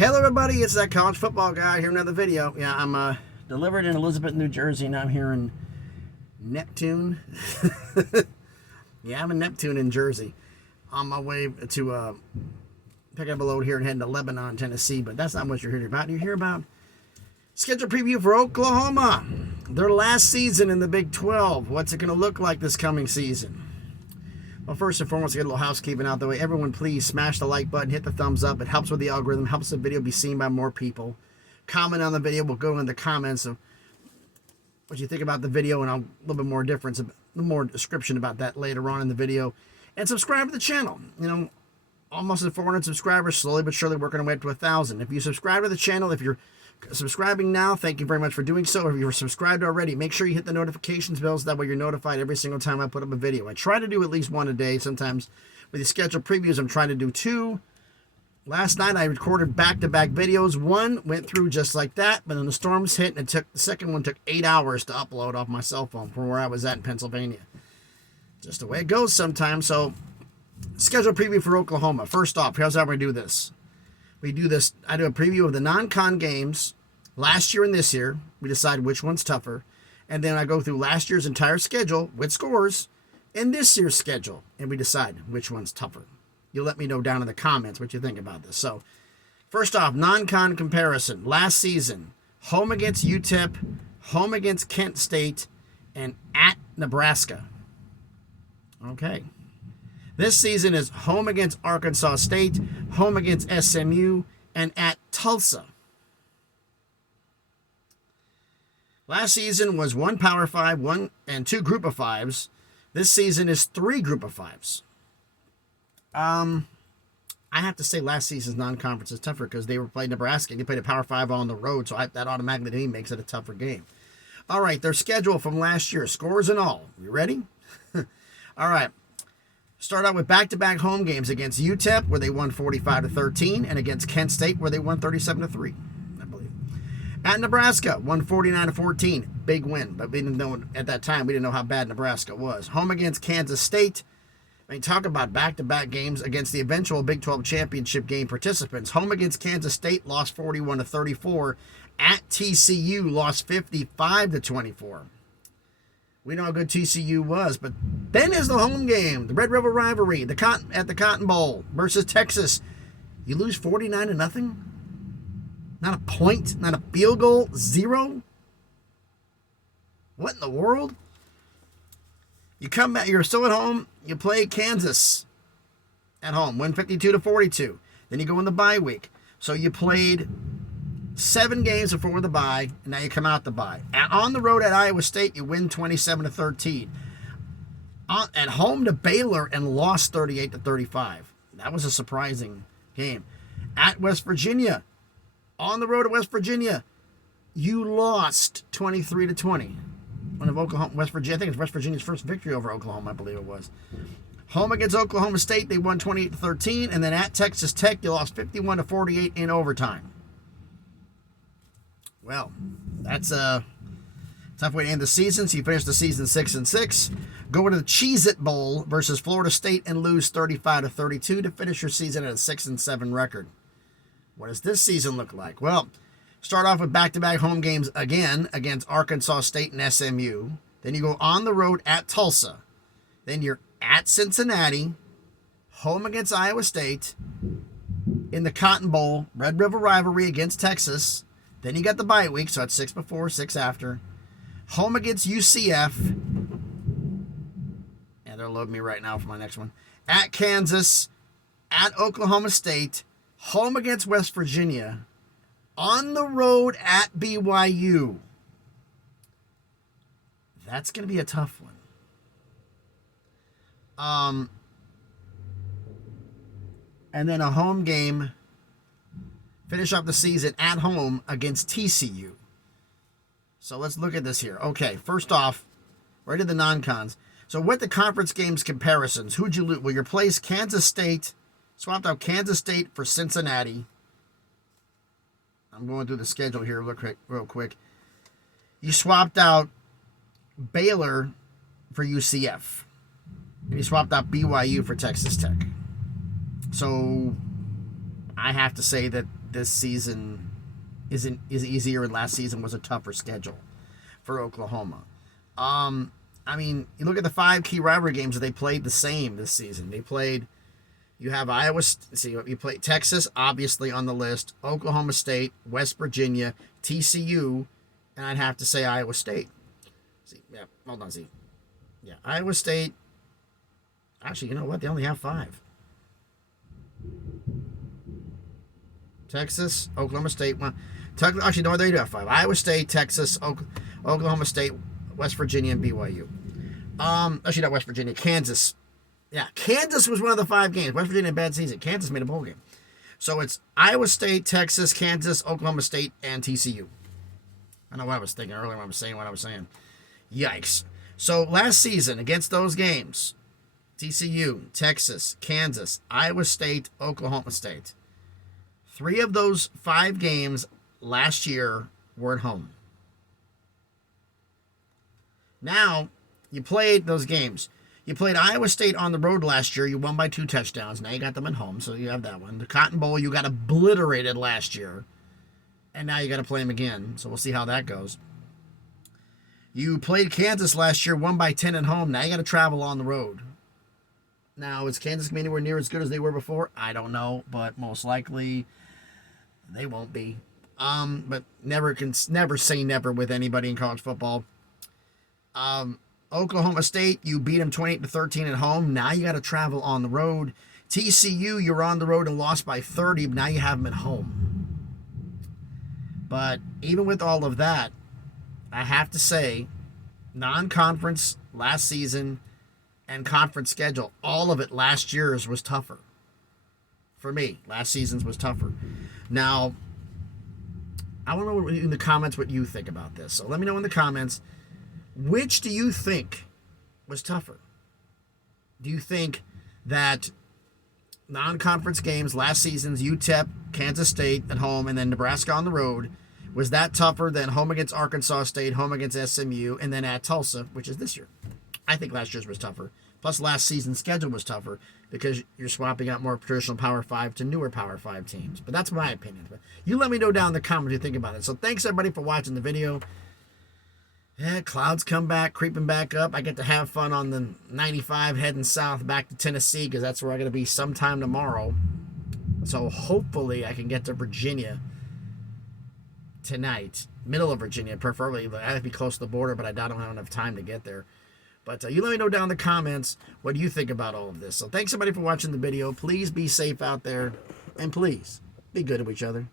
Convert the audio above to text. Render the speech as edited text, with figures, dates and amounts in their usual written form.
Hello everybody, it's that college football guy here in another video. Yeah, I'm delivered in Elizabeth, New Jersey, and I'm here in Neptune. Yeah, I'm in Neptune in Jersey. On my way to pick up a load here and heading to Lebanon, Tennessee, but that's not what you're hearing about. You're hearing about schedule preview for Oklahoma. Their last season in the Big 12. What's it going to look like this coming season? Well, first and foremost, get a little housekeeping out the way. Everyone, please smash the like button, hit the thumbs up. It helps with the algorithm, helps the video be seen by more people. Comment on the video. We'll go in the comments of what you think about the video, and I'll a little bit more difference, a little more description about that later on in the video. And subscribe to the channel. You know, almost at 400 subscribers, slowly but surely working our way up to 1,000. If you subscribe to the channel, if you're subscribing now, thank you very much for doing so. If you're subscribed already, make sure you hit the notifications bells. That way you're notified every single time I put up a video. I try to do at least one a day. Sometimes with the scheduled previews, I'm trying to do two. Last night I recorded back-to-back videos. One went through just like that, but then the storms hit, and the second one took 8 hours to upload off my cell phone from where I was at in Pennsylvania. Just the way it goes sometimes. So, scheduled preview for Oklahoma. First off, here's how we do this. We do this, I do a preview of the non-con games last year and this year. We decide which one's tougher. And then I go through last year's entire schedule with scores and this year's schedule. And we decide which one's tougher. You let me know down in the comments what you think about this. So, first off, non-con comparison. Last season, home against UTEP, home against Kent State, and at Nebraska. Okay. This season is home against Arkansas State, home against SMU, and at Tulsa. Last season was 1 Power 5, 1 and 2 Group of 5s. This season is 3 Group of 5s. I have to say last season's non-conference is tougher because they were playing Nebraska and they played a Power 5 on the road, so that automatically to me makes it a tougher game. All right, their schedule from last year, scores and all. You ready? All right. Start out with back-to-back home games against UTEP, where they won 45-13, and against Kent State, where they won 37-3, I believe. At Nebraska, won 49-14, big win, but we didn't know at that time. We didn't know how bad Nebraska was. Home against Kansas State. I mean, talk about back-to-back games against the eventual Big 12 championship game participants. Home against Kansas State, lost 41-34. At TCU, lost 55-24. We know how good TCU was, but then is the home game, the Red River rivalry, at the Cotton Bowl versus Texas. You lose 49-0? Not a point, not a field goal, 0? What in the world? You come back, you're still at home, you play Kansas at home, win 52-42. Then you go in the bye week. So you played 7 games before the bye, and now you come out the bye. On the road at Iowa State, you win 27-13. At home to Baylor and lost 38-35. That was a surprising game. At West Virginia, on the road at West Virginia, you lost 23-20. One of West Virginia, I think it's West Virginia's first victory over Oklahoma, I believe it was. Home against Oklahoma State, they won 28-13, and then at Texas Tech, you lost 51-48 in overtime. Well, that's a tough way to end the season. So you finish the season 6-6. Go to the Cheez-It Bowl versus Florida State and lose 35-32 to finish your season at a 6-7 record. What does this season look like? Well, start off with back-to-back home games again against Arkansas State and SMU. Then you go on the road at Tulsa. Then you're at Cincinnati, home against Iowa State, in the Cotton Bowl, Red River rivalry against Texas. Then you got the bye week, so it's 6 before, 6 after. Home against UCF. And they're loading me right now for my next one. At Kansas. At Oklahoma State. Home against West Virginia. On the road at BYU. That's going to be a tough one. And then a home game. Finish off the season at home against TCU. So let's look at this here. Okay, first off, right at the non-cons. So with the conference games comparisons, who'd you lose? Well, your place, Kansas State. Swapped out Kansas State for Cincinnati. I'm going through the schedule here real quick. You swapped out Baylor for UCF. And you swapped out BYU for Texas Tech. So I have to say that this season is easier and last season was a tougher schedule for Oklahoma. I mean, you look at the 5 key rivalry games that they played the same this season. You have Iowa, you play Texas, obviously on the list, Oklahoma State, West Virginia, TCU, and I'd have to say Iowa State. Hold on, yeah, Iowa State. Actually, you know what? They only have 5. Texas, Oklahoma State. Actually, no, they do have 5. Iowa State, Texas, Oklahoma State, West Virginia, and BYU. Actually, not West Virginia, Kansas. Yeah, Kansas was one of the 5 games. West Virginia, bad season. Kansas made a bowl game. So it's Iowa State, Texas, Kansas, Oklahoma State, and TCU. I know what I was thinking earlier when I was saying what I was saying. Yikes. So last season, against those games, TCU, Texas, Kansas, Iowa State, Oklahoma State. 3 of those 5 games last year were at home. Now, you played those games. You played Iowa State on the road last year. You won by 2 touchdowns. Now you got them at home, so you have that one. The Cotton Bowl, you got obliterated last year. And now you got to play them again, so we'll see how that goes. You played Kansas last year, won by 10 at home. Now you got to travel on the road. Now, is Kansas going to be anywhere near as good as they were before? I don't know, but most likely they won't be. But never say never with anybody in college football. Oklahoma State, you beat them 28-13 at home. Now you got to travel on the road. TCU, you're on the road and lost by 30, but now you have them at home. But even with all of that, I have to say, non-conference last season and conference schedule, all of it last year's was tougher. For me, last season's was tougher. Now, I want to know in the comments what you think about this. So let me know in the comments, which do you think was tougher? Do you think that non-conference games last season's UTEP, Kansas State at home, and then Nebraska on the road, was that tougher than home against Arkansas State, home against SMU, and then at Tulsa, which is this year? I think last year's was tougher. Plus, last season's schedule was tougher because you're swapping out more traditional Power 5 to newer Power 5 teams. But that's my opinion. But you let me know down in the comments what you think about it. So thanks, everybody, for watching the video. Yeah, clouds come back, creeping back up. I get to have fun on the 95 heading south back to Tennessee because that's where I'm going to be sometime tomorrow. So hopefully I can get to Virginia tonight. Middle of Virginia, preferably. I have to be close to the border, but I don't have enough time to get there. But you let me know down in the comments what you think about all of this. So thanks, everybody, for watching the video. Please be safe out there. And please, be good to each other.